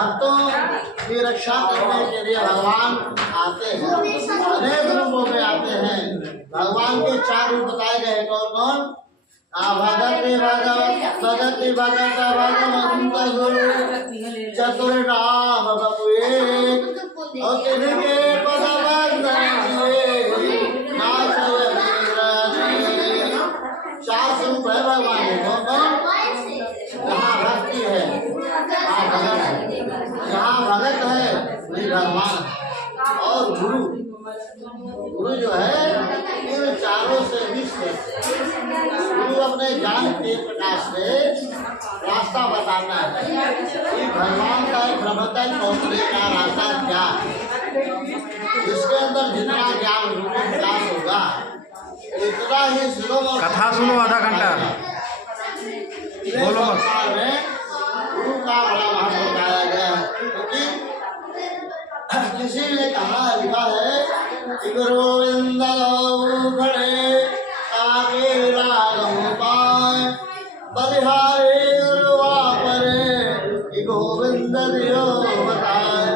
भक्तों की रक्षा करने के लिए भगवान आते हैं, अनेक रूपों में आते हैं। भगवान के 4 रूप बताए गए। कौन कौन? भगति भगवत भगति भगत भगवंत गुरु चतुर नाम बपुए और तिनके पद वंदन किए नाथ चार स्वरूप है भगवान के। कौन कौन? जहाँ भक्ति है वहाँ भगत है, जहाँ भगत है वही भगवान है। और गुरु गुरु जो है इन चारों से विश्व गुरु अपने ज्ञान के प्रकाश से रास्ता बताता है कि भगवान का ब्रह्म तक पहुँचने का रास्ता क्या है। जिसके अंदर जितना ज्ञान रूप विकास होगा इतना ही सुगम और कथा सुनो आधा घंटा बोलो। संसार में गुरु का बड़ा महत्व बताया गया है, क्योंकि किसी ने कहा लिखा है कि गोविंद खड़े आगे रागम पाए बलिहारे परे कि गोविंद दियो बताए।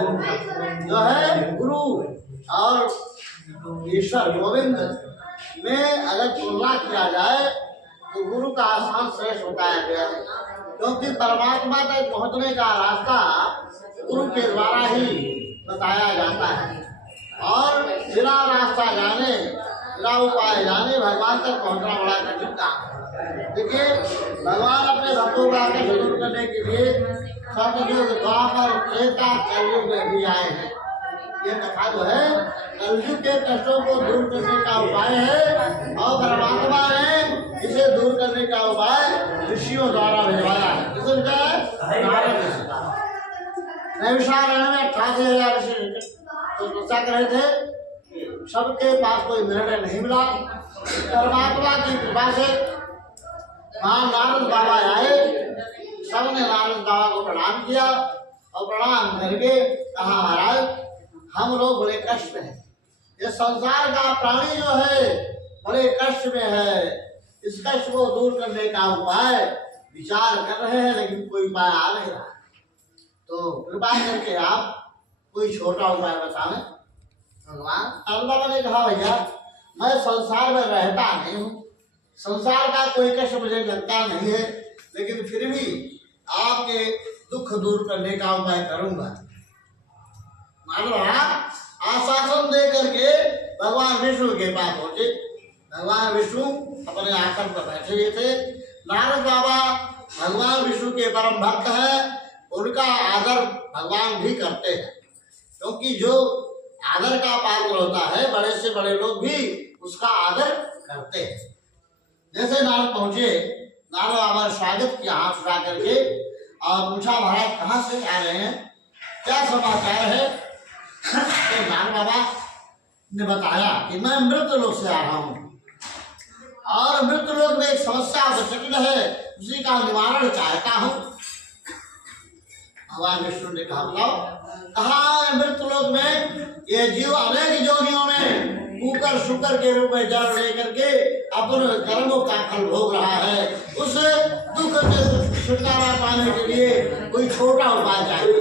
जो है गुरु और ईश्वर गोविंद में अगर तुलना किया जाए तो गुरु का आसान श्रेष्ठ बताया गया है, क्योंकि परमात्मा तक पहुंचने का रास्ता गुरु के द्वारा ही बताया जाता है। और बिना रास्ता जाने बिना उपाय जाने भगवान तक पहुंचना बड़ा कठिन काम है। देखिए भगवान अपने भक्तों का कष्ट दूर करने के लिए सतयुग द्वापर त्रेता कलयुग में भी आए हैं। ये कथा जो है कलयुग के कष्टों को दूर करने का उपाय है, और परमात्मा ने इसे दूर करने का उपाय ऋषियों द्वारा भिजवाया है। किसे भिजवाया है? नारद ऋषि का। नैमिषारण्य में 88,000 ऋषि तो तपस्या कर रहे थे, सबके पास कोई निर्णय नहीं मिला। परमात्मा की कृपा से वहाँ नारद बाबा आए, सबने नारद बाबा को प्रणाम किया और प्रणाम करके कहा महाराज हम लोग बड़े कष्ट में हैं, ये संसार का प्राणी जो है बड़े कष्ट में है, इस कष्ट को दूर करने का उपाय विचार कर रहे हैं लेकिन कोई उपाय आ नहीं रहा। तो कृपा करके आप कोई छोटा उपाय बताएं। भगवान नारद बाबा ने कहा भैया मैं संसार में रहता नहीं हूँ, संसार का कोई कष्ट मुझे लगता नहीं है, लेकिन फिर भी आपके दुख दूर करने का उपाय करूंगा। आश्वासन दे करके भगवान विष्णु के पास पहुंचे। भगवान विष्णु अपने आसन पर बैठे हुए थे। नारद बाबा भगवान विष्णु के परम भक्त हैं, उनका आदर भगवान भी करते हैं, क्योंकि जो आदर का पात्र होता है बड़े से बड़े लोग भी उसका आदर करते हैं। जैसे नारद पहुंचे, नारद बाबा ने स्वागत किया हाथ उठा करके और पूछा महाराज कहाँ से आ रहे हैं, क्या समाचार है। तो नारद बाबा ने बताया कि मैं मृत्यु लोक से आ रहा हूँ और मृत्यु लोक में एक समस्या जटिल है, उसी का निवारण चाहता हूँ। भगवान विष्णु ने कहा बताओ कहा मृत्यु लोक में ये जीव अनेक योनियों में कुकर शुकर के रूप में जन्म लेकर के अपने कर्मों का फल भोग रहा है, उस दुख से छुटकारा पाने के लिए कोई छोटा उपाय चाहिए,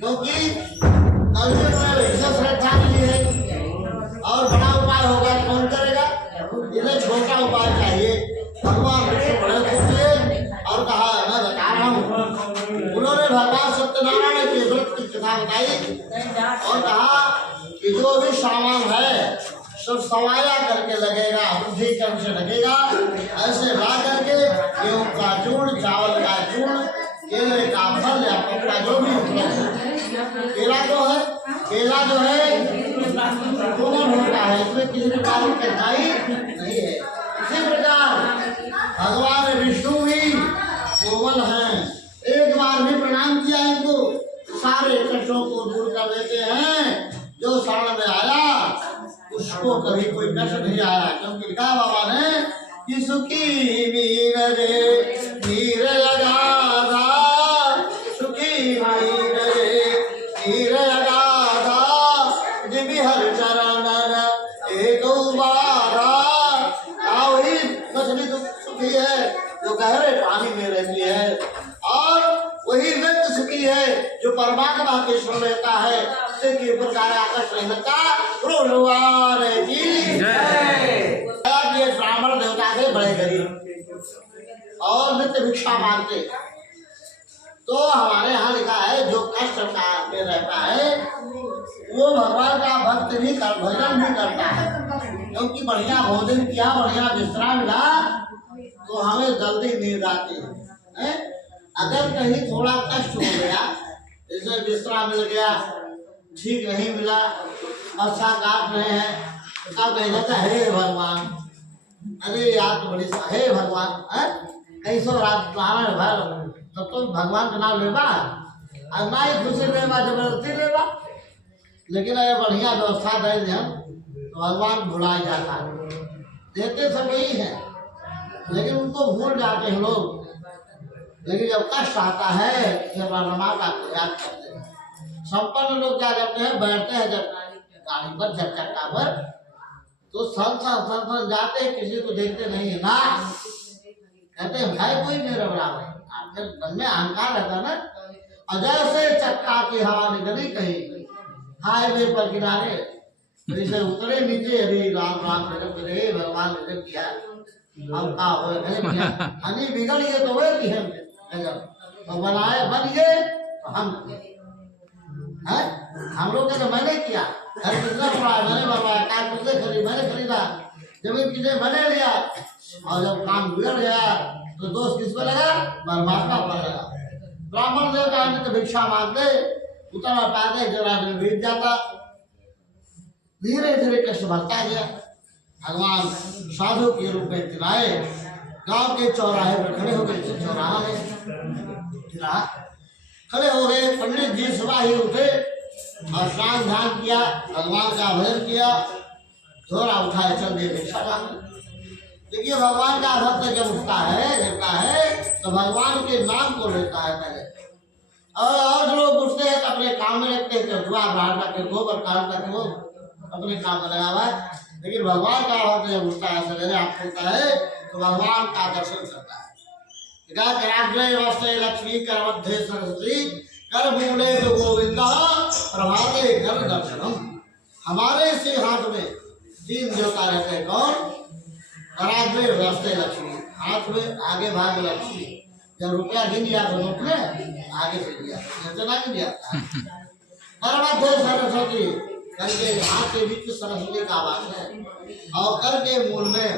क्योंकि कलयुग में श्रद्धा नहीं है और बड़ा उपाय होगा कौन करेगा, इन्हें छोटा उपाय चाहिए। भगवान विष्णु बड़े खुश हुए और कहा मैं बता रहा हूँ। उन्होंने भगवान सत्यनारायण के व्रत की कथा बताई और कहा कि जो भी सामान है सब सवाया करके लगेगा, बुद्धि कर्म से लगेगा। ऐसे ला करके गेहूं का चूर्ण, चावल का चूर्ण, केले का फल या पत्ता जो भी केला जो है कोमल होता है, इसमें किसी प्रकार की कठिनाई नहीं है। इसी प्रकार भगवान विष्णु भी कोमल हैं, एक बार भी प्रणाम किया इनको सारे कष्टों को दूर कर देते हैं। जो शरण में आया उसको कभी कोई कष्ट नहीं आया, क्योंकि लिखा बाबा ने कि सुखी वीर रे नीर लगा था, सुखी वीर रे नीर लगा था, जिबी हर चरण एक बारा। वही मछली सुखी है जो गहरे पानी में रहती है, और वही व्यक्ति सुखी है जो परमात्मा के सुन लेता है उसे की प्रकार आकर्षण का भगवान की जय। ये ब्राह्मण देवता थे बड़े गरीब और नित्य भिक्षा मांगते। तो हमारे यहाँ लिखा है जो कष्ट में रहता है वो भगवान का भक्त भी भजन भी करता है, क्योंकि बढ़िया भोजन किया, बढ़िया विश्राम मिला तो हमें जल्दी नींद आती है। अगर कहीं थोड़ा कष्ट हो गया, जैसे विश्राम मिल गया, ठीक नहीं मिला, अच्छा काट रहे हैं, तब कह जाता है हे भगवान, अरे याद तो बड़ी हे भगवान ऐसो रात भर तो तुम भगवान का नाम लेबा और ना ही खुशी लेबा जबरदस्ती लेबा। लेकिन अगर बढ़िया व्यवस्था दे दें तो भगवान भुला जाता है। देते सब वही है लेकिन उनको भूल जाते हैं लोग। लेकिन जब कष्ट आता है फिर रमा का याद करते हैं। संपन्न लोग क्या करते हैं, बैठते हैं जब गाड़ी पर जब चक्का पर तो सन जाते हैं, किसी को देखते नहीं है ना, कहते हैं भाई कोई मेरा बराबर। आपके मन में अहंकार रहता ना। और जैसे चक्का की हवा निकली कहीं हाईवे पर किनारे, जैसे उतरे नीचे, अरे राम राम करे भगवान ने किया हम का हो हनी बिगड़ गए तो वे की हम बनाए बन गए तो हम लोग तो मैंने किया, घर कितना पड़ा मैंने बनवाया, कार किसने खरीदा मैंने खरीदा, जमीन किसने मैंने लिया। और जब काम बिगड़ गया तो दोष किस पर लगा, परमात्मा पर लगा। ब्राह्मण देवता ने तो भिक्षा मांगते उतना पाते जरा दिन बीत जाता, धीरे धीरे कष्ट बढ़ता गया। भगवान साधु के रूप में दिलाए, गांव के चौराहे पर खड़े हो गए। चौराहा है खड़े हो गए, पंडित जी सुबह ही उठे और स्नान ध्यान किया, भगवान का भजन किया, झोरा उठाए चल दिए भिक्षा मांगने। देखिए भगवान का भक्त जब उठता है तो भगवान के नाम को लेता है पहले। और लोग उठते हैं तो अपने काम में लगते हैं, दुआ बाहर करके गोबर काट करके वो अपने काम में लगा हुआ है। लेकिन भगवान का भक्त जब उठता है सवेरे आप होता है तो भगवान का दर्शन करता है। लक्ष्मी कर मध्य सरस्वती कर मूले तो गोविंदा प्रभाते कर दर्शनम। हमारे से हाथ में तीन देवता रहते हैं, कौन? रास्ते लक्ष्मी, हाथ में आगे भाग लक्ष्मी। जब रुपया गिन लिया तो नोट में आगे से लिया, इतना नहीं दिया। सरस्वती करके हाथ के बीच सरस्वती का आवाज है और कर के मूल में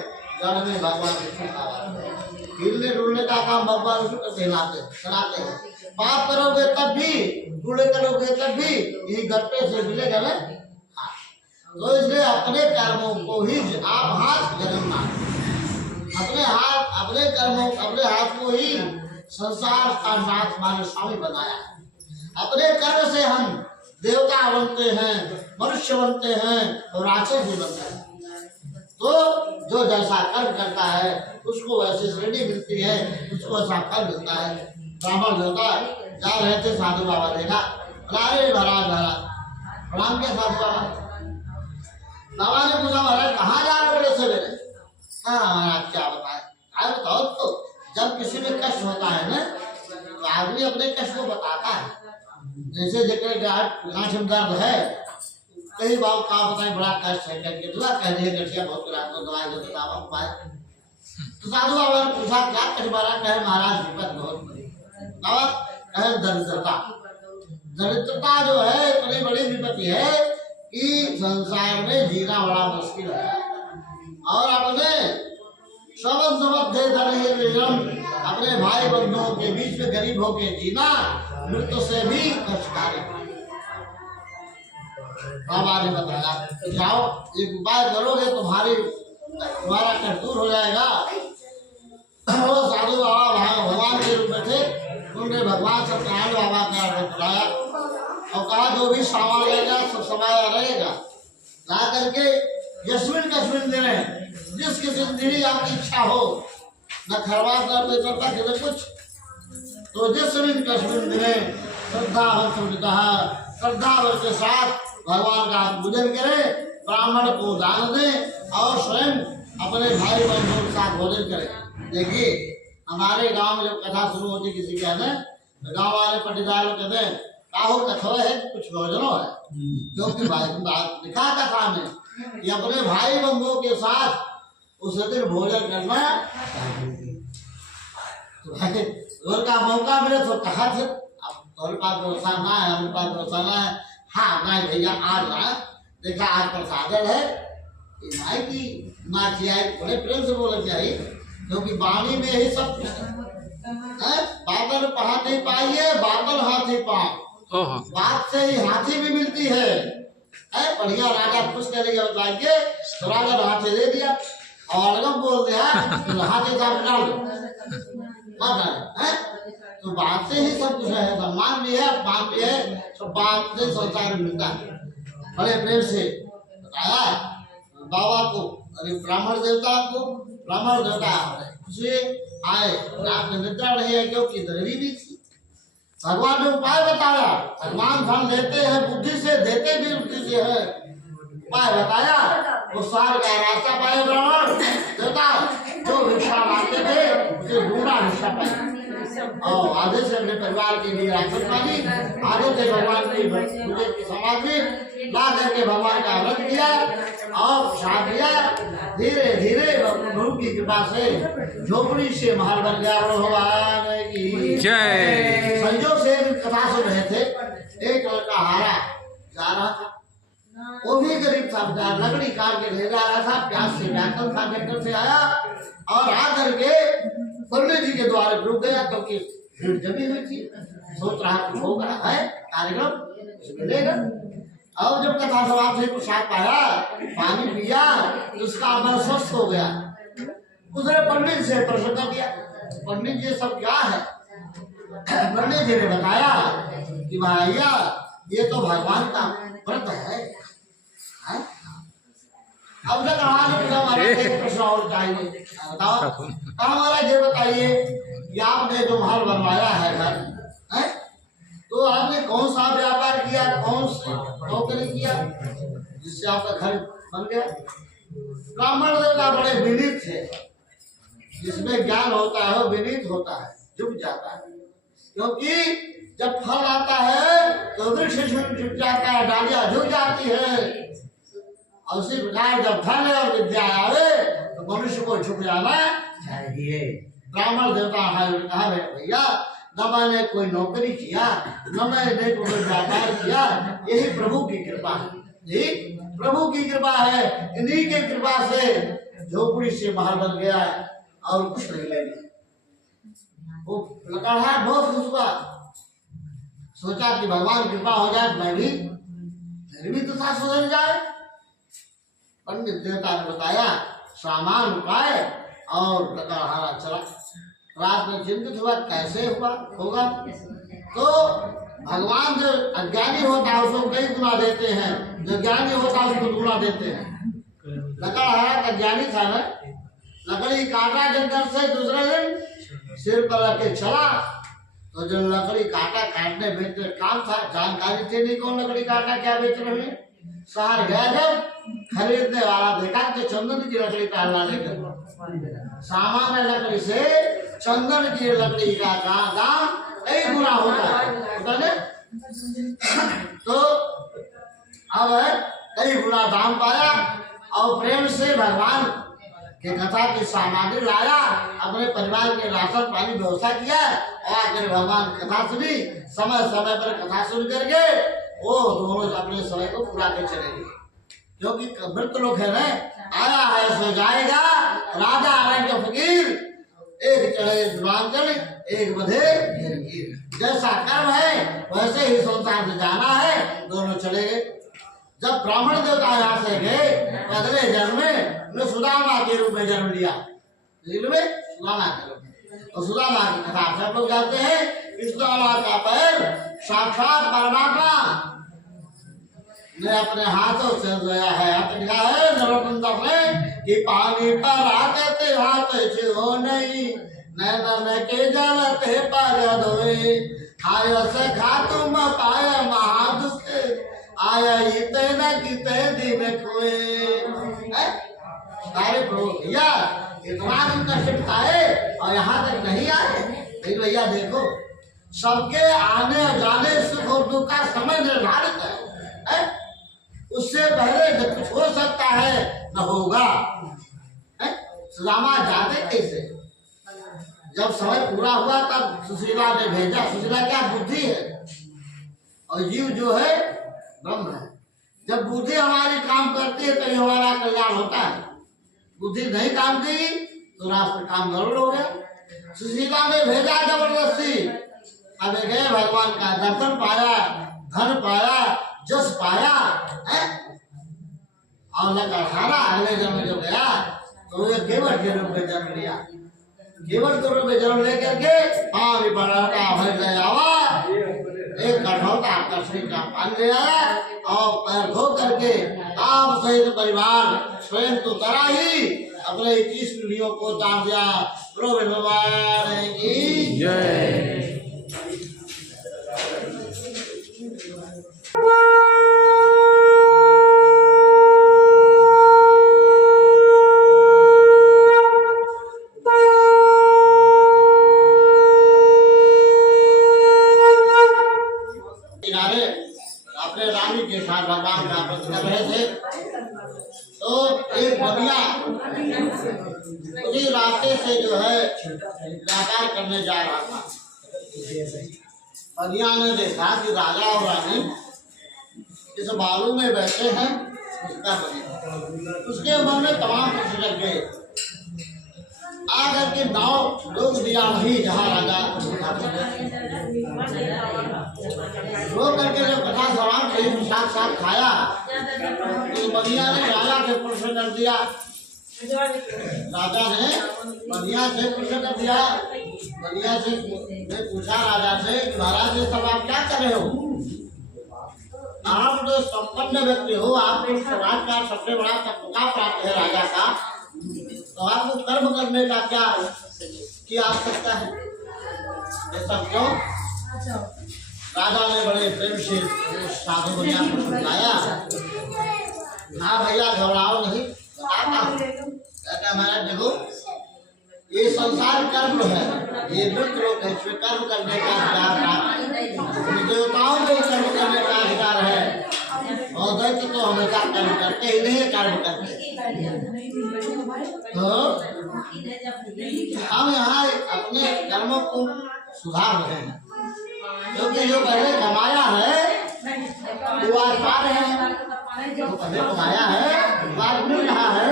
जड़ में भगवान विष्णु का आवाज है। हिलने डुलने का काम भगवान विष्णु चलाते हैं। पाप करोगे तब भी, बूढ़े करोगे तब भी यही गट्टे से मिलेगा ना। तो इसलिए अपने कर्मों को ही आप हाथ जगन्नाथ, अपने हाथ अपने कर्मों अपने हाथ को ही संसार का नाथ माने स्वामी बनाया है। अपने कर्म से हम देवता बनते हैं, मनुष्य बनते हैं और राक्षस भी बनते हैं। तो जो जैसा कर्म करता है उसको वैसी श्रेणी मिलती है, उसको ऐसा फल मिलता है। ब्राह्मण देवता जा रहे थे, साधु बाबा देखा, अरे महाराज प्रणाम किया साधु बाबा। बाबा ने पूछा महाराज कहाँ जा रहे बड़े सवेरे? हाँ महाराज क्या बताए? अरे बताओ तो जब किसी में कष्ट होता है ना तो आदमी अपने कष्ट को बताता है। जैसे जगह गांठ में दर्द है, कई बार का बताए बड़ा कष्ट है करके दुआ कह दिए गठिया बहुत रात को दवाई दो बतावा उपाय। तो साधु बाबा ने पूछा क्या कष्ट बड़ा? कहे महाराज विपद बहुत बड़ी। बाबा कहे दरिद्रता जो है इतनी बड़ी विपत्ति है कि संसार में जीना बड़ा मुश्किल है। और अपने अपने भाई बंधुओं के बीच में गरीब होकर जीना मृत्यु से भी कष्टकारी। बाबा ने बताया जाओ एक उपाय करोगे तुम्हारा कष्ट दूर हो जाएगा। वो साधु बाबा भगवान के रूप में थे, उन्होंने भगवान सत्यनारायण बाबा का बुलाया और कहा जो भी सामान रहेगा सब समाया रहेगा, ला करके यस्मिन कस्मिन दिन जिस किसी दिन आपकी इच्छा हो, न खरवास न पेपर का किधर कुछ, तो जिस दिन कस्मिन दिन श्रद्धा श्रद्धा के साथ भगवान का पूजन करें, ब्राह्मण को दान दें और स्वयं अपने भाई बहनों के साथ भोजन करें। देखिए हमारे गांव में जब कथा शुरू होती किसी के ना, गांव वाले पटीदार कहते हैं काहो कथो है कुछ भोजनो है, क्योंकि भाई लिखा कथा में कि अपने भाई बंधुओं के साथ उस दिन भोजन करना। तो भाई घर का मौका मिले तो कहा थे अब तुम्हारे पास व्यवस्था ना है, हमारे पास व्यवस्था ना है। हाँ नहीं भैया आज ना देखा आज प्रसादन है माई की माँ की आई, बड़े प्रेम से बोलना चाहिए क्योंकि वाणी में ही सब कुछ है। बादल पढ़ा नहीं पाइए, बादल हाथी पाओ, बात से ही हाथी भी मिलती है। बढ़िया राजा खुश करेगा बताइए तो राजा हाथी दे दिया और अलगम बोल दिया तो हाथी साहब डाल दो। तो बात से ही सब कुछ है, सम्मान भी है, अपमान भी है, सब बात से संसार में मिलता है। बड़े प्रेम से बताया बाबा को, अरे ब्राह्मण देवता खुशी आए, रात में निद्रा नहीं है क्योंकि दहरी भी थी। भगवान ने उपाय बताया, भगवान धन देते हैं बुद्धि से, देते भी बुद्धि से है। उपाय बताया वो सार का रास्ता पाए ब्राह्मण देवता जो भिक्षा मांगते थे उसे दूना भिक्षा पाए और आधे से अपने परिवार के लिए राशन पानी, आधे से भगवान की पूजा की सामग्री ला करके भगवान का व्रत किया और प्रसाद दिया। धीरे धीरे गुरु की कृपा से झोपड़ी से महल बन गया। भगवान की जय। संजोग से कथा सुन रहे थे, एक लड़का हारा जा रहा था, वो भी गरीब था, लकड़ी काट के ले जा रहा था, प्यास से व्याकुल था, ट्रैक्टर से आया और आकर के पंडित जी के द्वार रुक गया क्योंकि भीड़ जमी हुई थी। सोच रहा कुछ होगा है कार्यक्रम मिलेगा। और जब कथा समाप्त से प्रसाद पाया, पानी पिया, उसका मन स्वस्थ हो गया। उसने पंडित से प्रश्न कर दिया, पंडित जी सब क्या है? पंडित जी ने बताया कि भैया ये तो भगवान का व्रत है। अब तक प्रश्न और चाहिए, बताओ महाराज ये बताइए कि आपने जो महल बनवाया है घर है, तो आपने कौन सा व्यापार किया, कौन सी नौकरी किया जिससे आपका घर बन गया? ब्राह्मण देवता बड़े विनीत थे, जिसमें ज्ञान होता है वो विनीत होता है, झुक जाता है, क्योंकि जब फल आता है तो वृक्ष झुक जाता है, डालियां झुक जाती है। और उसी प्रकार जब धन और विद्या आवे तो मनुष्य को झुक जाना चाहिए। ब्राह्मण देवता कहा भैया न मैंने कोई नौकरी किया, न मैंने कोई व्यापार किया, यही प्रभु की कृपा है, यही प्रभु की कृपा है। इन्हीं की कृपा से झोपड़ी से महल बन गया और कुछ नहीं लेगी। वो लकड़हाट बहुत खुश हुआ, सोचा कि भगवान कृपा हो जाए मेरी भी तो साथ सुधर जाए। पंडित देवता ने बताया सामान उपाय और लकड़हारा चला। रात में चिंतित हुआ कैसे होगा। तो भगवान जो अज्ञानी होता है उसको कई गुना देते हैं, जो ज्ञानी होता है उसको गुना देते हैं। लकड़हारा का ज्ञानी था ना, लकड़ी काटा जंगल से दूसरे दिन सिर पर रख के चला। तो जो लकड़ी काटा काटने बेचने काम था, जानकारी थी नहीं कौन लकड़ी काटा क्या बेच रहे हैं। शहर गया जब खरीदने वाला देखा कि चंदन की लकड़ी डालना लेकर, सामान्य लकड़ी से चंदन की लकड़ी का दाम कई गुना होता है। तो अब कई गुना दाम पाया और प्रेम से भगवान के कथा की सामग्री लाया, अपने परिवार के राशन पानी व्यवस्था किया और आकर भगवान कथा सुनी। समय समय पर कथा सुन करके वो दोनों अपने समय को पूरा कर चलेंगे, क्योंकि मृत लोग है ना, आया है सो जाएगा। राजा आएंगे फकीर, एक चढ़े द्वांचल एक बधे। जैसा कर्म है वैसे ही संसार से जाना है, दोनों चले गए। जब ब्राह्मण देवता यहाँ से गए, अगले जन्म में सुदामा के रूप में जन्म लिया, सुदामा के रूप में। और सुदामा की कथा सब लोग जानते हैं। सुदामा का पैर साक्षात परमात्मा ने अपने हाथों से धोया है। हाथ लिखा है नरोत्तम दास ने कि पानी पर आते हाथ छो नहीं, नैन के जलते पर धोए। आय से खातुम पाय महादुख, आया इते न किते दिन खोए। अरे प्रभु भैया इतना दिन कष्ट बिताए और यहाँ तक नहीं आए। भैया देखो सबके आने और जाने सुख और दुख का समय निर्धारित है? उससे पहले जब कुछ हो सकता है न होगा। सुदामा जाते कैसे? जब समय पूरा हुआ तब सुशीला ने भेजा। सुशीला क्या बुद्धि है और जीव जो है ब्रह्म है। जब बुद्धि हमारी काम करती है तो ये हमारा कल्याण होता है। बुद्धि नहीं काम की तो राष्ट्र काम गड़बड़ हो गया। सुशीला ने भेजा जबरदस्ती। अब गए, भगवान का दर्शन पाया, धन पाया, जस पाया है? और लगा हारा। अगले जन्म में जो गया तो ये केवट के रूप में जन्म लिया। केवट के रूप में जन्म लेकर के पानी बढ़ाता भर गया, एक कठौता आकर्षणी का पान ले आया और पैर धो करके आप सहित परिवार स्वयं तो तरा ही अपने 21 पीढ़ियों को दान दिया। प्रभु भगवान की जय। अपने रानी के साथ भगवान का व्रत कर रहे थे तो एक बनिया उसी रास्ते से जो है व्यापार करने जा रहा था। बनिया ने देखा कि राजा और रानी इस बालू में बैठे हैं, उसके मन में तमाम कुछ लग गए। आकर के नाव रोक दिया वही जहाँ राजा रोक करके जब कथा सवाल से साथ साथ खाया तो बनिया ने राजा से प्रश्न कर दिया। राजा ने बनिया से प्रश्न कर दिया। बनिया से ने पूछा राजा से कि महाराज ये सब आप क्या कर रहे हो? आप तो संपन्न व्यक्ति हो, आपको समाज का सबसे बड़ा सत्ता प्राप्त है राजा का, तो आपको कर्म करने का क्या की आवश्यकता है? ये सब क्यों? राजा ने बड़े प्रेम से साधु बनिया को समझाया। हाँ भैया घबराओ नहीं, बताता हूँ। कहता महाराज देखो ये संसार कर्म है, ये मृत लोग है, इसमें कर्म करने का अधिकार, देवताओं को कर्म करने का अधिकार है और दैत्य तो हमेशा कर्म करते ही नहीं, कर्म करते। तो हम यहाँ अपने कर्मों को सुधार रहे हैं, क्योंकि जो पहले कमाया है वो आज पा रहे हैं। जो पहले कमाया है वो आज मिल रहा है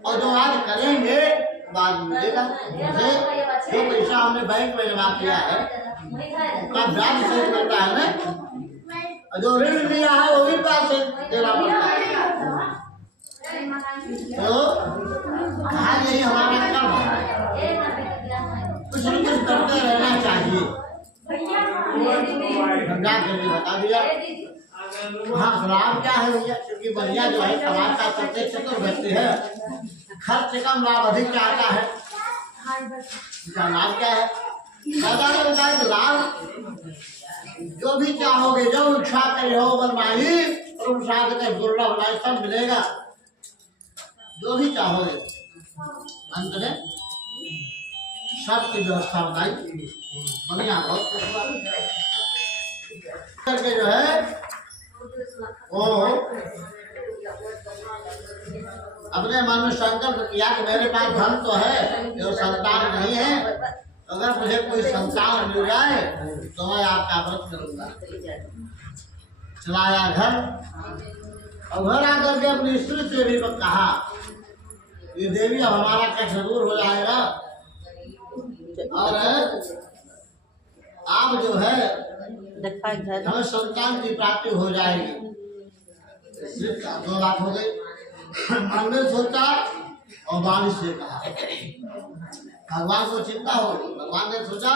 और जो आज करेंगे बाद मिलेगा। जैसे जो पैसा हमने बैंक में जमा किया है उसका ब्याज से मिलता है ना, और जो ऋण लिया है वो भी ब्याज से देना पड़ता है। तो कहा यही हमारा कर्म है, कुछ न कुछ करते रहना चाहिए। बता दिया हाँ लाभ क्या है भैया, क्योंकि बढ़िया जो है समाज का सबसे चतुर व्यक्ति है, खर्च कम लाभ अधिक चाहता है। इसका लाभ क्या है? दादा ने बताया कि लाभ जो भी चाहोगे, जो इच्छा करे हो बनवाही और साधक दुर्लभ लाभ सब मिलेगा, जो भी चाहोगे। अंत में सबकी व्यवस्था बताई बढ़िया करके जो है वो अपने मन में संकल्प किया कि मेरे पास धन तो है, जो संतान नहीं है, अगर मुझे कोई संतान मिल जाए तो मैं आपका व्रत करूंगा। चलाया घर और घर आकर के अपनी स्त्री से भी कहा ये देवी अब हमारा कष्ट दूर हो जाएगा और आप जो है हमें संतान की प्राप्ति हो जाएगी। दो बात हो गई, मन में सोचा और वाणी से कहा। भगवान को चिंता हो, भगवान ने सोचा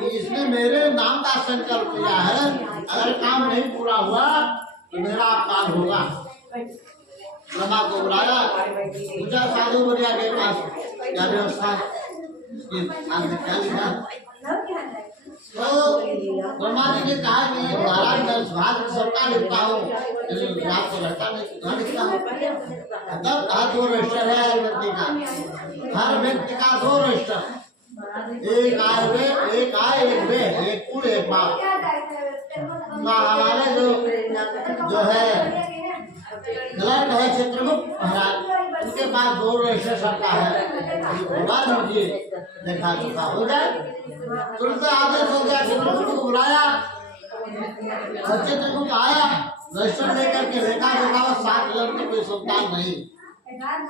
कि इसने मेरे नाम का संकल्प किया है, अगर काम नहीं पूरा हुआ तो मेरा अपमान होगा। ब्रह्मा को बुलाया, पूछा साधु बनिया के पास क्या व्यवस्था क्या लिखा। तो ब्रह्मा जी ने कहा कि महाराज मैं सुहाग सबका लिखता हूँ, रात को रहता नहीं, कहाँ लिखता हूँ? तब कहा दो रजिस्टर है हर व्यक्ति का, हर व्यक्ति का दो रजिस्टर, एक आय वे, एक आय एक वे, एक कुल बाप हमारे जो है गलत है चित्रगुप्त महाराज, उनके पास दो रजिस्टर सबका है, देखा चुका हो जाए। तुरंत आदेश हो गया, चित्रगुप्त को बुलाया, चित्रगुप्त आया, रजिस्टर लेकर के देखा 7 जन्म तक कोई संतान नहीं,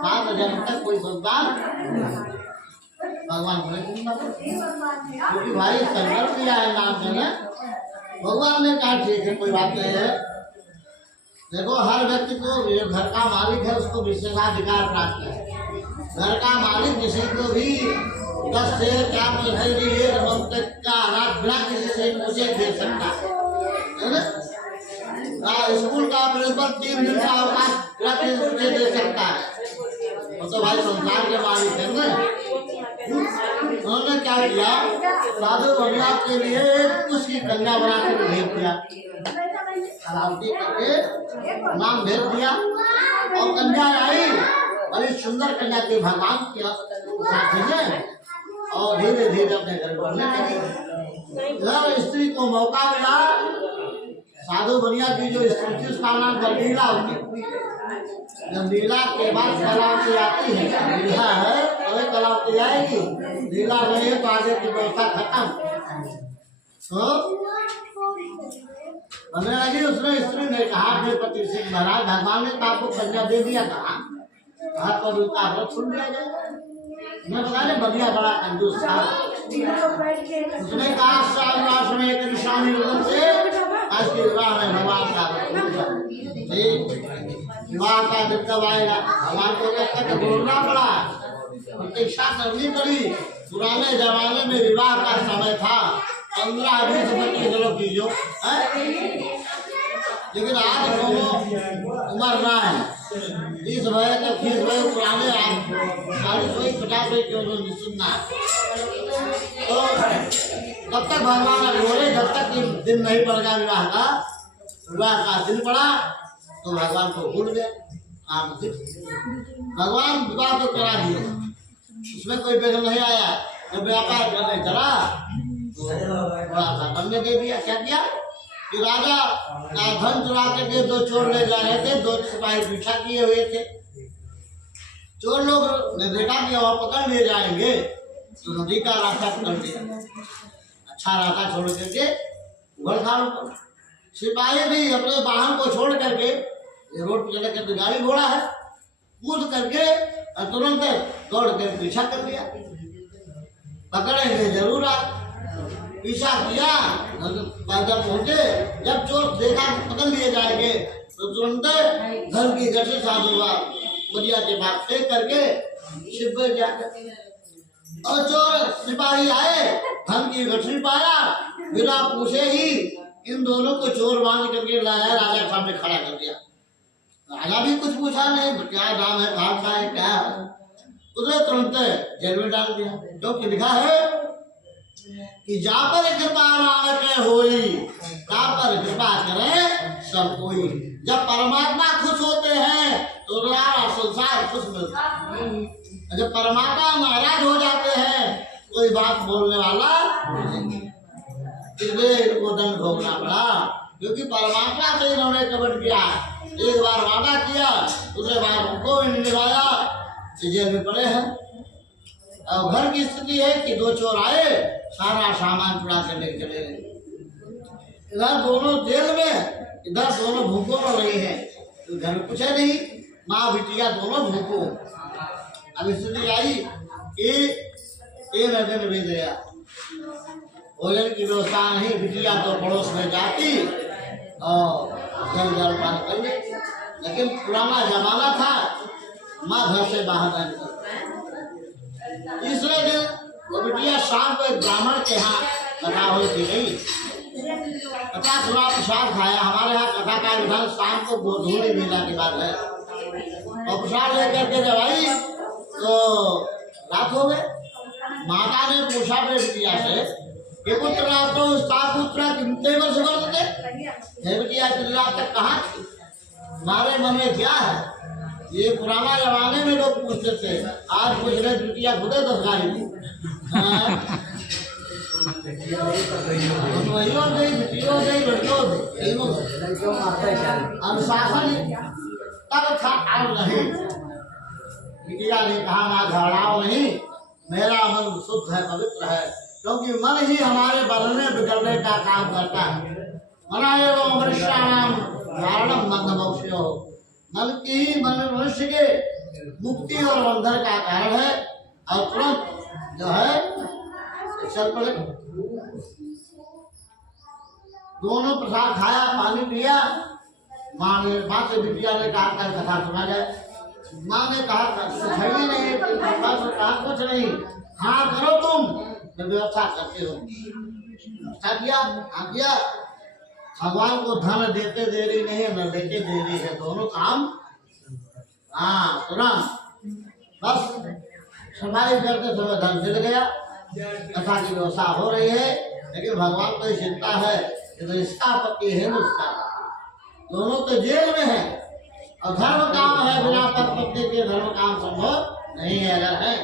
7 जन्म तक कोई संतान। भगवान बोले क्योंकि भाई संकल्प किया है नाम से ना, भगवान ने कहा ठीक है कोई बात नहीं है। देखो हर व्यक्ति को जो घर का मालिक है उसको विशेषाधिकार प्राप्त है। घर का मालिक किसी को भी 10 से क्या मंत्र का अनाज बिना किसी से पूछे दे सकता है ना। स्कूल का प्रिंसिपल 3 दिन का अवकाश बिना पूछे दे सकता है, तो भाई संसार के मालिक है ना। उन्होंने क्या किया, साधु बनिया के लिए उसकी कन्या बना कर भेज दिया, सलामती करके नाम भेज दिया, और कन्या आई, बड़ी सुंदर कन्या थी भगवान की साथी ने, और धीरे धीरे अपने घर बढ़ने लगी। स्त्री को मौका मिला, साधु बनिया की जो स्त्री थी उसका नाम गंभीरा होती, गंभीरा के बाद कलावती आती है, लीला है तो कलावती आएगी, लीला नहीं है तो आगे की व्यवस्था खत्म। तो बनने लगी, उसने स्त्री ने कहा अपने पति से महाराज भगवान ने तो आपको कन्या दे दिया था, हाथ पर उनका व्रत छूट दिया जाए। मैं बता रहे बनिया बड़ा कंजूस था, उसने कहा सावराश में एक निशानी से आज के विवाह में भगवान का विवाह का दिन कब आएगा, भगवान को जब तक बोलना पड़ा, प्रतीक्षा करनी पड़ी। पुराने जमाने में विवाह का समय था 15-20 बच्चे चलो कीजो, लेकिन आज दोनों उम्र ना है, 30 भय तो 30 भय पुराने 40-50 भय क्यों सुनना। तो तब तक भगवान बोले जब तक दिन नहीं पड़ेगा विवाह का दिन पड़ा तो भगवान को भूल गए। भगवान विवाह तो करा दिए, उसमें कोई बेग नहीं आया, जब व्यापार करने चला थोड़ा सा बनने दे दिया। क्या किया कि राजा का धन चुरा करके 2 चोर ले जा रहे थे, 2 सिपाही पीछा किए हुए थे। चोर लोग ने देखा कि वहां पकड़ लिए जाएंगे तो नदी का रास्ता पकड़ दिया, अच्छा रास्ता छोड़ करके उबड़-खाबड़। सिपाही भी अपने वाहन को छोड़ करके रोड पर चले करके गाड़ी घोड़ा है, कूद करके तुरंत दौड़ कर पीछा कर दिया। पकड़ेंगे जरूर आ, पीछा किया, पैदल पहुंचे। जब चोर देखा पकड़ लिए जाएंगे तो तुरंत धन की गठरी साधु बलिया के पास फेंक करके शिव में जाकर, और चोर सिपाही आए, धन की गठरी पाया, बिना पूछे ही इन दोनों को चोर बांध करके लाया, राजा सामने खड़ा कर दिया। राजा भी कुछ पूछा नहीं, क्या नाम है, कहाँ का है, क्या है, उसे तुरंत जेल में डाल दिया। क्योंकि लिखा है कि जा पर कृपा राम के होई, जा पर कृपा करे सब कोई। जब परमात्मा खुश होते हैं तो सारा संसार खुश मिलता है, जब परमात्मा नाराज हो जाते हैं कोई बात बोलने वाला इसलिए इनको दंड भोगना पड़ा, क्योंकि परमात्मा से इन्होंने कपट किया। एक बार वादा किया, दूसरे बार उनको भी निभाया, जेल में पड़े हैं। और घर की स्थिति है कि 2 चोर आए, सारा सामान चुरा कर लेके चले गए। इधर दोनों जेल में, इधर दोनों भूखों पर रही है, तो घर में कुछ है नहीं, माँ बिटिया दोनों भूखों। अब स्थिति आई कि नजर भेज गया, भोजन की व्यवस्था नहीं, बिटिया तो पड़ोस में जाती और जल पान कर ले। लेकिन पुराना जमाना था, माँ घर से बाहर नहीं निकलती। तीसरे दिन वो बिटिया शाम को एक ब्राह्मण के यहाँ कथा हो के गई, कथा सुना, प्रसाद खाया। हमारे यहाँ कथा का विधान शाम को गोधूली मेला के बाद है, और प्रसाद लेकर के जब आई तो रात हो गए। माता ने पूछा बिटिया से कि पुत्र रात तो पुत्र कितने वर्ष वर्ष थे, बिटिया रात तक कहाँ थी, हमारे मन में क्या है। ये पुराना जमाने में लोग पूछते थे, आज पूछ रहे बिटिया खुदे 10 गाड़ी थी। वही बेटियों दे लड़कियों दे तीनों अनुशासन तब था अब नहीं। बिटिया ने कहा ना घबराओ नहीं, मेरा मन शुद्ध है, पवित्र है, क्योंकि मन ही हमारे बढ़ने बिगड़ने का काम करता है। मना एवं मनुष्याणाम धारणम बंधमोक्षयो, मन की मनुष्य के मुक्ति और बंधन का कारण है। और तुरंत जो है चल पड़े। दोनों प्रसाद खाया, पानी पिया। माँ से बिटिया ने कहा कथा सुना जाए। माँ ने कहा कुछ नहीं, हाँ करो तुम, मैं व्यवस्था करते हो। अच्छा किया, हाँ किया। भगवान को धन देते देरी नहीं, न लेके देरी है, दोनों काम हाँ तुरंत बस सफाई करते समय धन मिल गया। कथा की व्यवस्था हो रही है, लेकिन भगवान को ये चिंता है कि तो इसका पति है न उसका पति, दोनों तो जेल में है। और धर्म काम है, बिना पति के धर्म काम संभव नहीं है। अगर है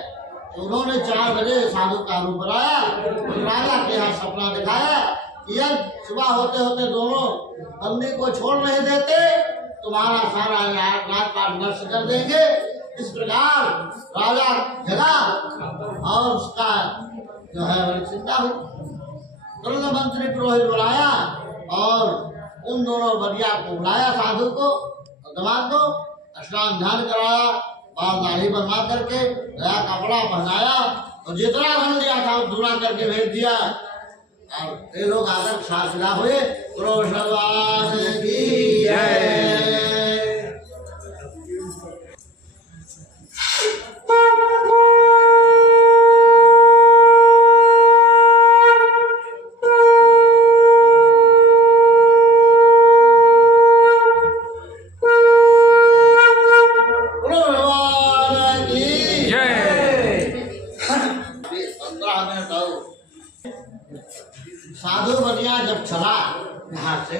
तो उन्होंने 4 बजे साधु का रूप बनाया, राजा के यहाँ सपना दिखाया कि यार सुबह होते होते दोनों बंदी को छोड़ नहीं देते, तुम्हारा सारा राजपाट नष्ट कर देंगे। इस प्रकार राजा जगा और उसका जो है बड़ी चिंता हुई। तुरंत मंत्री पुरोहित बुलाया और उन दोनों बदिया को बुलाया, साधु को और दमाद को, स्नान ध्यान कराया, बाल दाढ़ी बनवा करके नया कपड़ा पहनाया और जितना धन दिया था वो दूरा करके भेज दिया। और ये लोग आकर शासना हुए। भगवान की जय। साधु बनिया जब चला यहाँ से,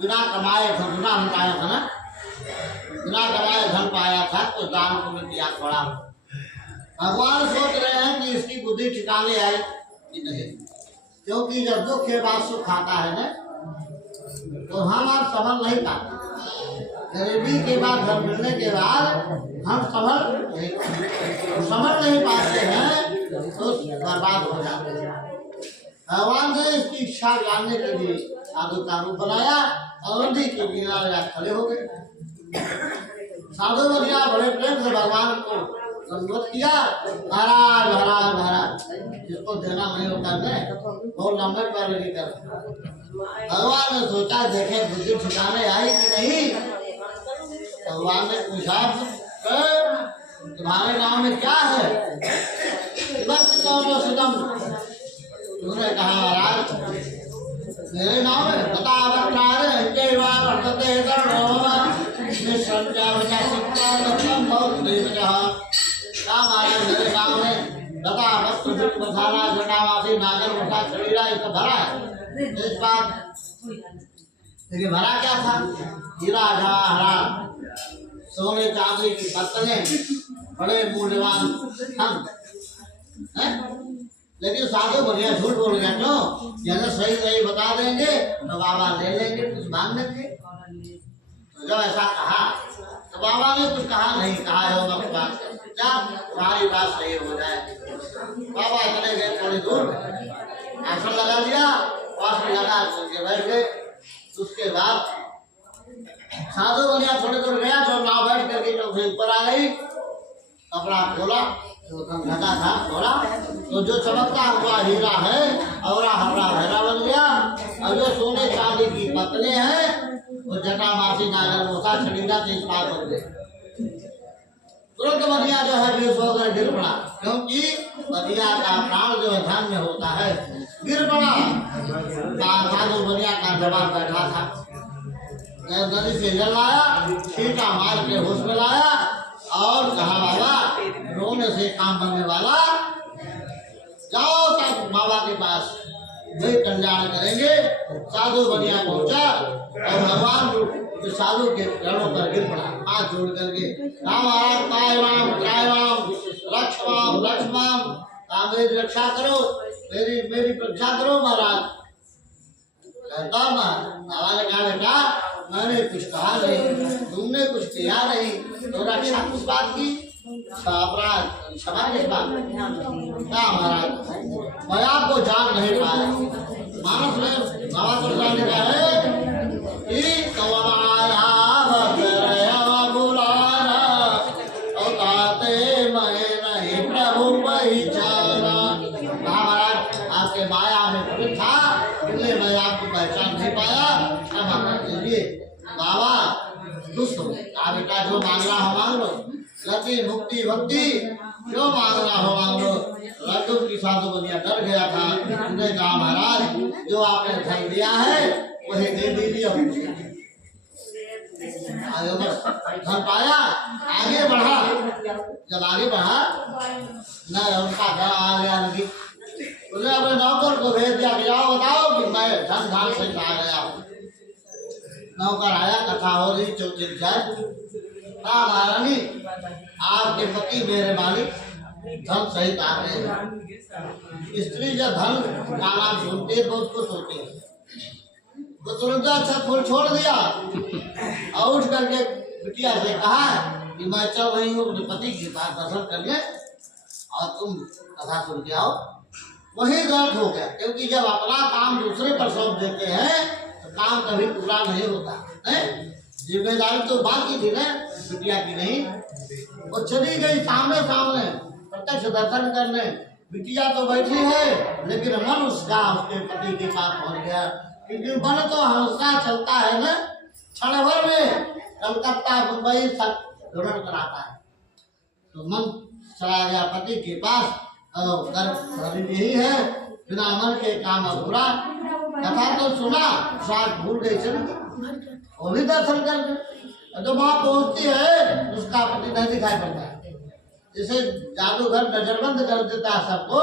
बिना कमाए धन पाया था ना, बिना कमाए धन पाया था तो दान पुण्य किया थोड़ा। भगवान सोच रहे हैं कि इसकी बुद्धि ठिकाने आए कि नहीं, क्योंकि जब दुख के बाद सुख आता है ना तो हम आप संभल नहीं पाते। गरीबी के बाद घर मिलने के बाद हम संभल नहीं पाते हैं तो बर्बाद हो जाते हैं। भगवान ने इसकी इच्छा जानने के लिए साधु का रूप बनाया और नदी के किनारे खड़े हो गए। साधु बनिया बड़े प्रेम से भगवान को संबोधित किया, महाराज महाराज महाराज, जिसको देना नहीं होता है बहुत लंबे पर नहीं कर। भगवान ने सोचा देखे बुद्धि ठिकाने आई कि नहीं। भगवान ने पूछा तुम्हारे गांव में क्या है? उन्होंने कहा महाराज मेरे गांव में बता मेरे गांव में लता वस्त्र बसाना जटावासी नागर बसा छड़ीरा ये तो भरा है। इस बात देखिए भरा क्या था? हीरा जवाहरा सोने चांदी की पत्तलें, बड़े मूल्यवान धन। लेकिन साधु बढ़िया झूठ बोल गया क्यों? अगर सही सही बता देंगे तो बाबा ले लेंगे, कुछ मांग लेंगे। तो जब ऐसा कहा तो बाबा ने कुछ कहा नहीं, कहा है क्या तुम्हारी बात सही हो जाए। बाबा चले गए थोड़ी दूर, आसन लगा दिया, पास में लगा करके बैठ गए। उसके बाद साधु बनिया थोड़ी दूर गया तो नाव बैठ करके जो ऊपर आ गई, कपड़ा खोला तो ढका था खोला तो जो चमकता हुआ हीरा है और हरा हरा बन गया। और जो सोने चांदी की पतले हैं वो जटा मासी नागर मोसा छड़ीला से पार हो गए। तुरंत बनिया जो है बेहोश होकर गिर पड़ा, क्योंकि बनिया का प्राण जो है ध्यान में होता है। गिर पड़ा, साधु बनिया का जवाब बैठा था, नदी से जल लाया, छींटा मार के होश में लाया और कहा बाबा रोने से काम बनने वाला, जाओ तब बाबा के पास वही कल्याण करेंगे। साधु बनिया पहुंचा और भगवान साधु के चरणों पर गिर पड़ा, हाथ जोड़ करके राम राम काय राम काय राम लक्ष्मण लक्ष्मण मेरी रक्षा करो, मेरी मेरी रक्षा करो महाराज। कहता बाबा ने कहा बेटा मैंने कुछ कहा नहीं, तुमने कुछ किया नहीं, तो रक्षा किस बात की, अपराध क्षमा किस बात क्या महाराज, मैं आपको जान नहीं पाया। मानस में बाबा प्रसाद ने कहा है कि कवनाया भद्रया बुलाना औताते मैं नहीं प्रभु पहचाना। महाराज आपके माया में प्रवृत्त था, इसलिए मैं आपको पहचान नहीं पाया, क्षमा कर दीजिए। बाबा दुष्ट हो गया, बेटा जो मांग रहा हो मांग लो, गति मुक्ति भक्ति जो मांग रहा हो मांग लो। लड्डू की साधु बनिया डर गया था, उसने कहा महाराज जो आपने धन दिया है वही दे दीजिए। धन पाया, आगे बढ़ा, जब आगे बढ़ा न उनका घर आ गया नदी, उसने अपने नौकर को भेज दिया कि जाओ बताओ कि मैं धन धान से आ गया हूँ। नौकर आया, कथा हो रही चौथी महारानी आपके पति मेरे मालिक धन सहित आ गए हैं। स्त्री जब धन का नाम सुनती है बहुत खुश होती है, वो तुरंत अच्छा फूल छोड़ दिया और उठ करके बिटिया से कहा कि मैं चल रही हूँ अपने पति के पास दर्शन करने और तुम कथा सुन के आओ। वही गलत हो गया, क्योंकि जब अपना काम दूसरे पर सौंप देते हैं तो काम कभी पूरा नहीं होता है। जिम्मेदारी तो बाकी थी ना, बिटिया की नहीं। वो चली गई सामने सामने प्रत्यक्ष दर्शन करने, बिटिया तो बैठी है लेकिन मन उसका उसके पति के पास पहुंच गया, क्योंकि मन तो हमेशा चलता है ना, क्षण भर में कलकत्ता मुंबई तक भ्रमण कराता है। तो मन चला गया पति के पास, और यही है बिना मन के काम अधूरा। कथा तो सुना, साथ भूल गई चली, वो भी दर्शन कर जो वहां पहुंचती है उसका पति नहीं दिखाई पड़ता है। जैसे जादूगर नजरबंद कर देता है सबको,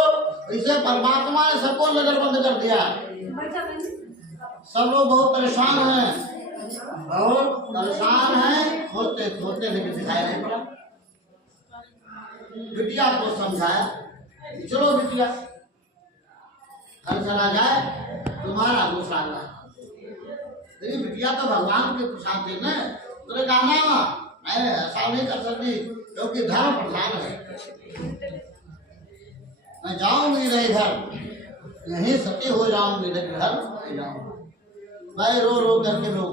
इसे परमात्मा ने सबको नजरबंद कर दिया। सब लोग बहुत परेशान हैं, बहुत परेशान हैं, खोलते खोलते लेकिन दिखाई नहीं पड़ा। बिटिया को समझाया, चलो बिटिया घर चला जाए, तुम्हारा दूसरा है। लेकिन बिटिया तो भगवान के प्रसाद थे न, तुझे कहना मैं ऐसा नहीं कर सकती क्योंकि धर्म प्रधान है। मैं जाऊंगी नहीं घर, यहीं सती हो जाऊंगी लेकिन घर नहीं जाऊंगी। भाई रो रो करके लोग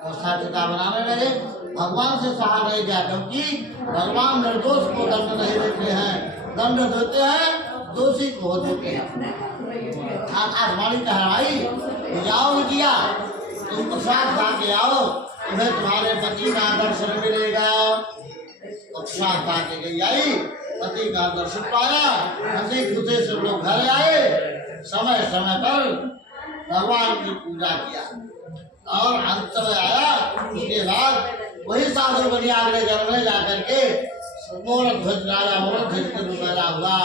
अवस्था चिता बनाने लगे। भगवान से सहा नहीं गया, क्योंकि भगवान निर्दोष को दंड नहीं देते हैं, दंड देते हैं दोषी को देते हैं। आसमानी कहराई जाओ बिटिया, तुम प्रसाद खा के आओ, तुम्हें तुम्हारे पति का दर्शन मिलेगा। प्रसाद खा के गई आई, पति का दर्शन पाया, हंसी खुशी से लोग घर आए, समय समय पर भगवान की पूजा किया और अंत में आया। उसके बाद वही साधु बनिया अगले जन्म में जाकर के मोरध्वज राजा मोरध्वज के रूप में हुआ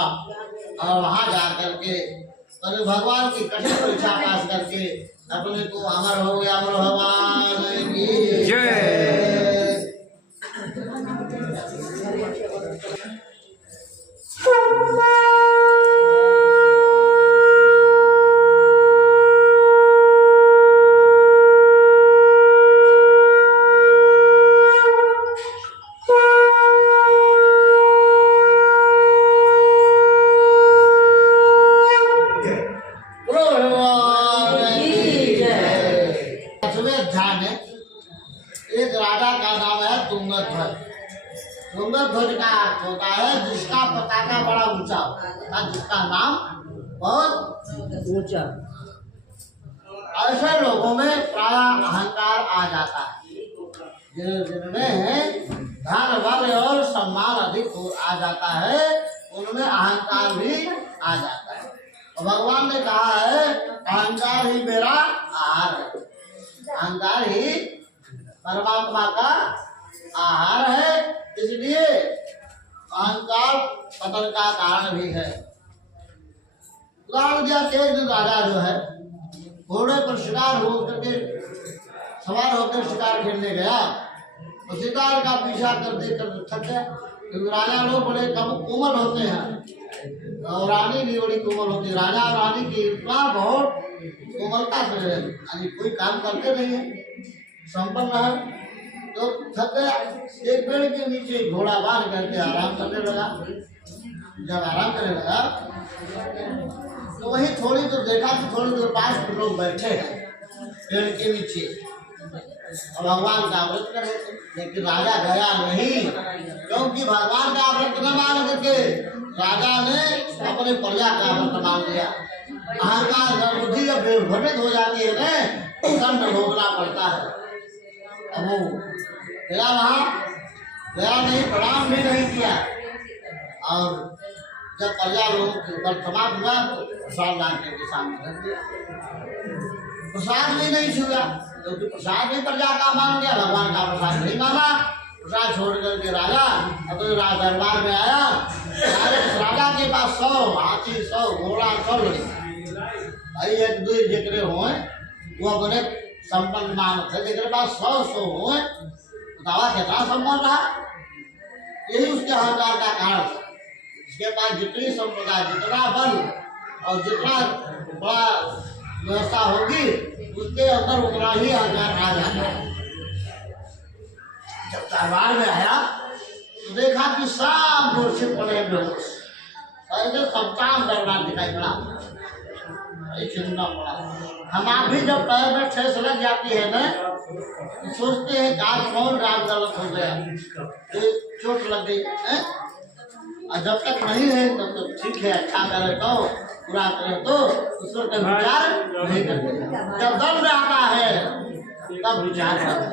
और वहां जाकर के भगवान की कठिन परीक्षा पास करके अपने को अमर हो गया। अमर भगवान की जय। एक राजा का नाम है तुंगध्वज। तुंगध्वज का अर्थ होता है जिसका पताका बड़ा ऊंचा होता है, जिसका नाम बहुत ऊंचा। ऐसे लोगों में प्राय अहंकार आ जाता है, जिनमें धन बल और सम्मान अधिक आ जाता है, उनमें अहंकार भी आ जाता है। और भगवान ने कहा है अहंकार ही मेरा आहार है, अहंकार ही परमात्मा का आहार है, इसलिए अहंकार पतन का कारण भी है। उदाहरण दिया, एक दिन राजा जो है घोड़े पर शिकार होकर के सवार होकर शिकार खेलने गया, तो शिकार का पीछा करते करते थक गया, क्योंकि राजा लोग बड़े कम कोमल होते हैं, और रानी भी बड़ी कोमल होती है। राजा और रानी की इतना बहुत कोमलता से यानी कोई काम करते नहीं है, संपन्न है। तो थक गया, एक पेड़ के नीचे घोड़ा बांध करके आराम करने लगा। जब आराम करने लगा तो वही थोड़ी दूर देखा कि थोड़ी दूर 5 लोग बैठे हैं पेड़ के नीचे और भगवान का व्रत कर रहे थे। लेकिन राजा गया नहीं, क्योंकि भगवान का व्रत न मान करके राजा ने अपने प्रजा का व्रत मान लिया। अहंकार बुद्धि जब भ्रमित हो जाती है ना, दंड भोगना पड़ता है। अब वो गया वहाँ, गया नहीं, प्रणाम भी नहीं किया। और जब प्रजा लोगों के ऊपर समाप्त हुआ तो प्रसाद डालने के सामने रख दिया। प्रसाद भी नहीं छुआ, क्योंकि प्रसाद भी प्रजा का मान लिया, भगवान का प्रसाद नहीं माना। प्रसाद छोड़ करके राजा अब राजा दरबार में आया। राजा के पास 100 हाथी, 100 घोड़ा, 100 लड़ी भाई, एक दो जिक्र हो वो अपने संपन्न मान थे, जिक्र पास 100 हो बतावा कितना संपन्न रहा। यही उसके अहंकार का कारण था। इसके पास जितनी संपदा, जितना बल और जितना बड़ा व्यवस्था होगी, उसके अंदर उतना ही अहंकार आ जाता है। जब दरबार में आया तो देखा कि सब मूर्छित पड़े बेहोश, सबका दरबार दिखाई पड़ा। चिंता पड़ा। हम आप भी जब पैर में ठेस लग जाती है ना, तो सोचते हैं आज कौन काम गलत हो गया, चोट लग गई है। और जब तक नहीं है तब तक ठीक है, अच्छा करे तो पूरा करे तो उस पर कभी विचार नहीं करते। जब दर्द आता है तब विचार करते।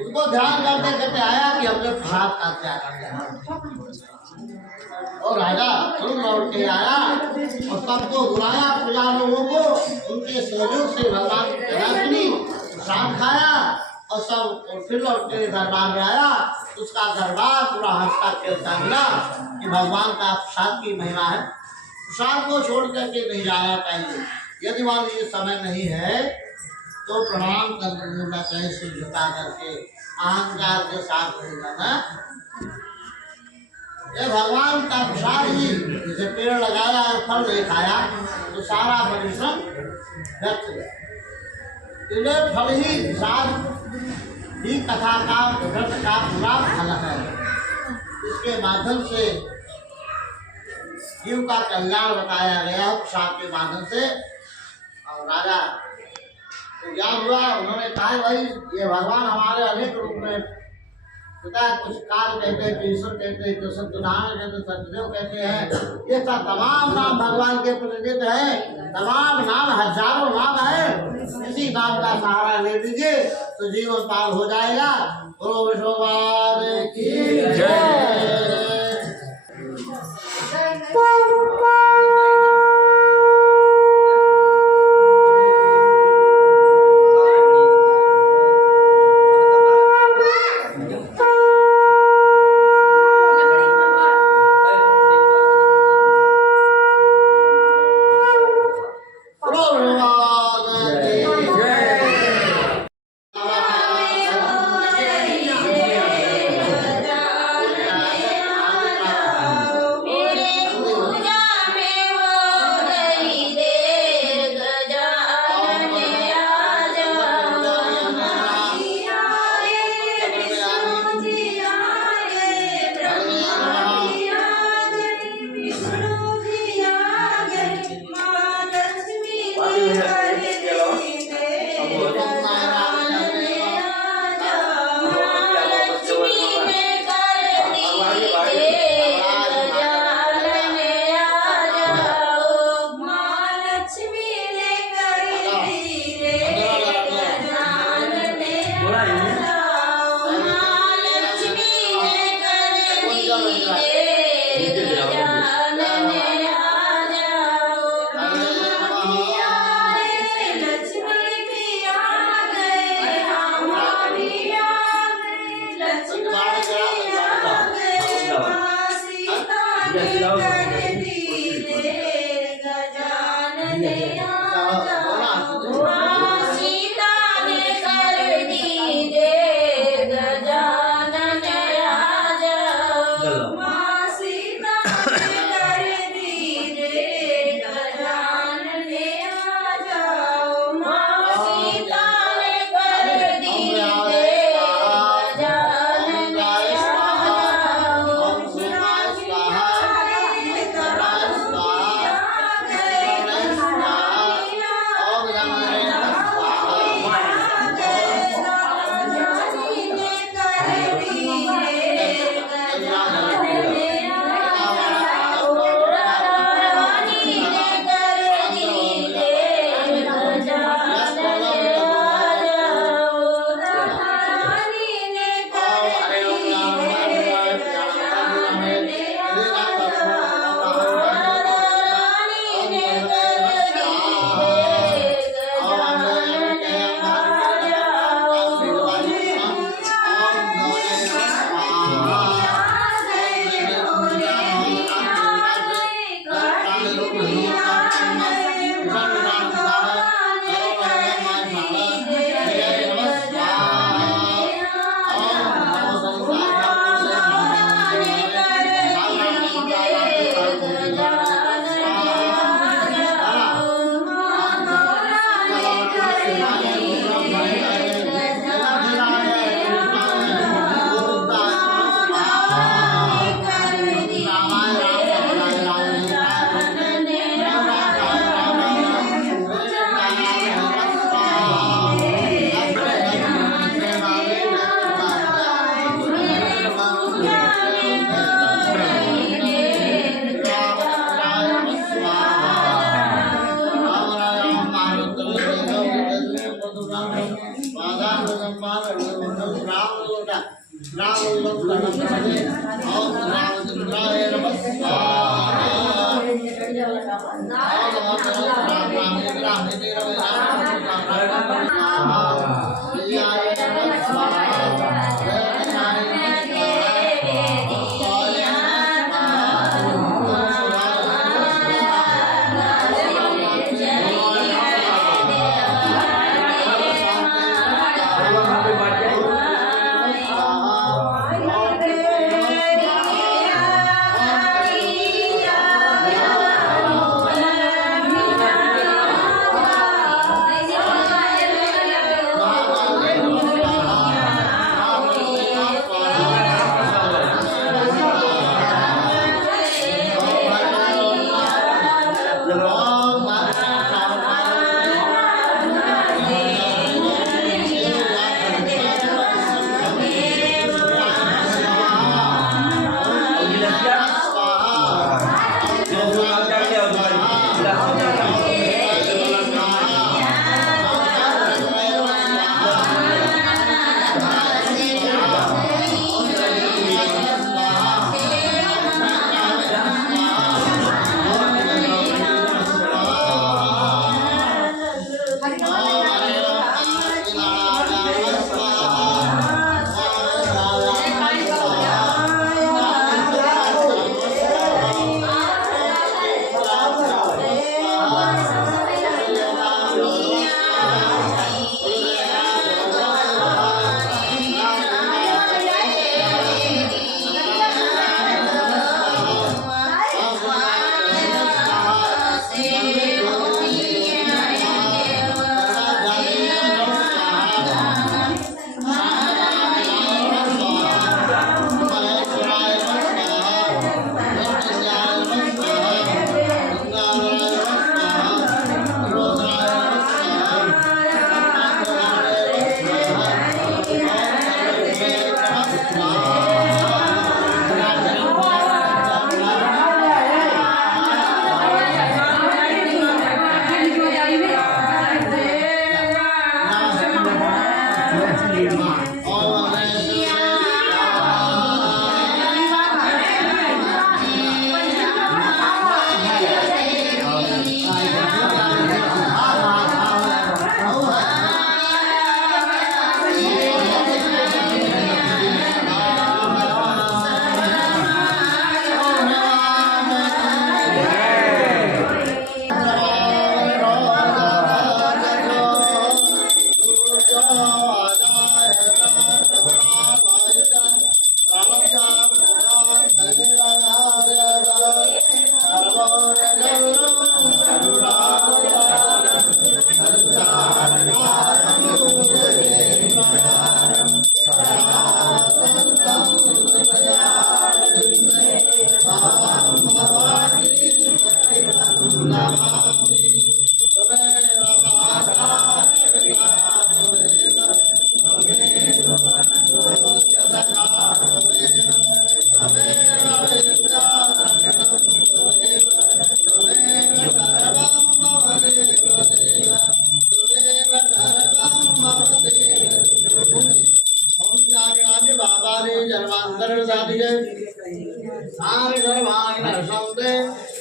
उसको ध्यान करते करते आया कि हमने प्रसाद का त्याग किया। और राजा तुरंत लौट के आया और सबको बुलाया, प्रजा लोगों को उनके सहयोग से भगवान की प्रसाद खाया और सब फिर लौट के दरबार में आया। उसका दरबार पूरा हंसता खेलता मिला कि भगवान का प्रसाद की महिमा है। प्रसाद को छोड़ करके नहीं जाना चाहिए। यदि मान लीजिए समय नहीं है तो प्रणाम करना चाहिए, सिर झुका करके अहंकार के साथ नहीं जाना। ये भगवान का प्रसाद ही, जैसे पेड़ लगाया और फल नहीं खाया तो सारा परिश्रम व्यर्थ गया। फल ही प्रसाद ही कथा का व्रत का पूरा फल है। इसके माध्यम से जीव का कल्याण बताया गया प्रसाद के माध्यम से। और राजा तो ज्ञान हुआ, उन्होंने कहा भाई ये भगवान हमारे अनेक रूप में पता है, कुछ काल कहते हैं, ईश्वर कहते हैं, तो सत्यनारायण कहते हैं, सत्यदेव कहते हैं। ये सब तमाम नाम भगवान के प्रतिनिधित्व है। तमाम नाम, हजारों नाम है। इसी नाम का सहारा ले लीजिए तो जीवन पार हो जाएगा। बोलो विष्णुवाद की जय।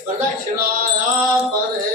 प्रदक्षिणाया परे